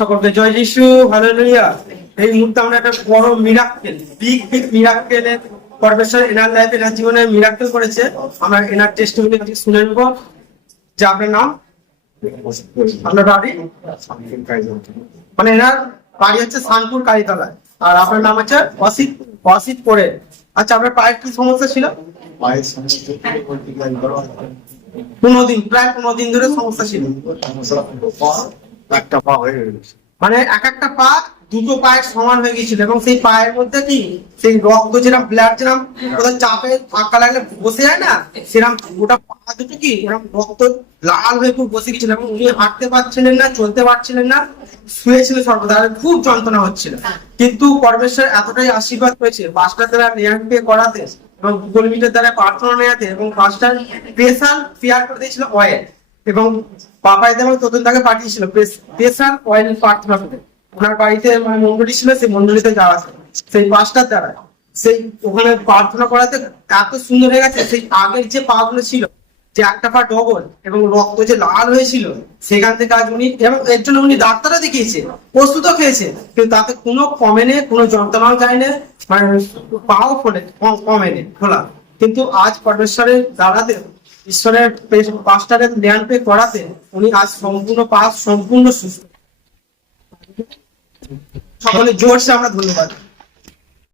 সকলকে জয় যিশু হালেলুয়া। এই মুহূর্তে আমরা একটা বড় মিরাক্কেল বিগ বিগ মিরাক্কেলের এনার লাইফে এনার জীবনে মিরাক্কেল করেছে। আমরা এনার আজকে শুনে নেব। যে আপনার নাম? আপনার বাড়ি? মানে এনার বাড়ি হচ্ছে শানপুর কালীতলায়। আর আপনার নাম হচ্ছে অসিত অসিত পরে আচ্ছা আপনার পায়ের কি সমস্যা ছিল? পায়ের পনেরো দিন প্রায় পনেরো দিন ধরে সমস্যা ছিল। একটা পা হয়ে গেছে। মানে এক একটা পা দুটো পায়ের সমান হয়ে গেছিল এবং সেই পায়ের মধ্যে কি, সেই রক্ত যেরকম ব্লাড যেরকম কোথাও চাপে ধাক্কা লাগলে বসে যায় না সেরকম গোটা পা দুটো কি এরকম রক্ত লাল হয়ে খুব বসে গেছিল এবং উনি হাঁটতে পারছিলেন না, চলতে পারছিলেন না শুয়েছিলেন সর্বদা খুব যন্ত্রণা হচ্ছিল। কিন্তু পরমেশ্বর এতটাই আশীর্বাদ পেয়েছে পাঁচটা দ্বারা রেয়ার পে করাতে এবং গুগল মিটের দ্বারা প্রার্থনা নেওয়াতে এবং বাসটার স্পেশাল ফেয়ার করে দিয়েছিল অয়েল এবং পাপাই দেব তখন তাকে পাঠিয়েছিল স্পেশাল অয়েল প্রার্থনা করে। ওনার বাড়িতে মানে মন্ডলী ছিল, সেই মন্ডলীতে যাওয়া। সেই পাঁচটার দ্বারা। সেই ওখানে প্রার্থনা করাতে এত সুন্দর হয়ে গেছে, সেই আগের যে পা গুলো ছিল, যে একটা পা ডবল এবং রক্ত যে লাল হয়েছিল, সেখান থেকে আজ উনি এবং এর জন্য উনি ডাক্তারও দেখিয়েছে, ওষুধও খেয়েছে। কিন্তু তাতে কোনো কমে কমেনে কোনো যন্ত্রণাও যায় না মানে পাও ফোলে, কম- কমেনে খোলা। কিন্তু আজ পরমেশ্বরের দ্বারাতে ঈশ্বরের পে- পাস্টারের জ্ঞান পে করাতে উনি আজ সম্পূর্ণ পাশ সম্পূর্ণ সুস্থ। সকলে জোরসে আমরা ধন্যবাদ।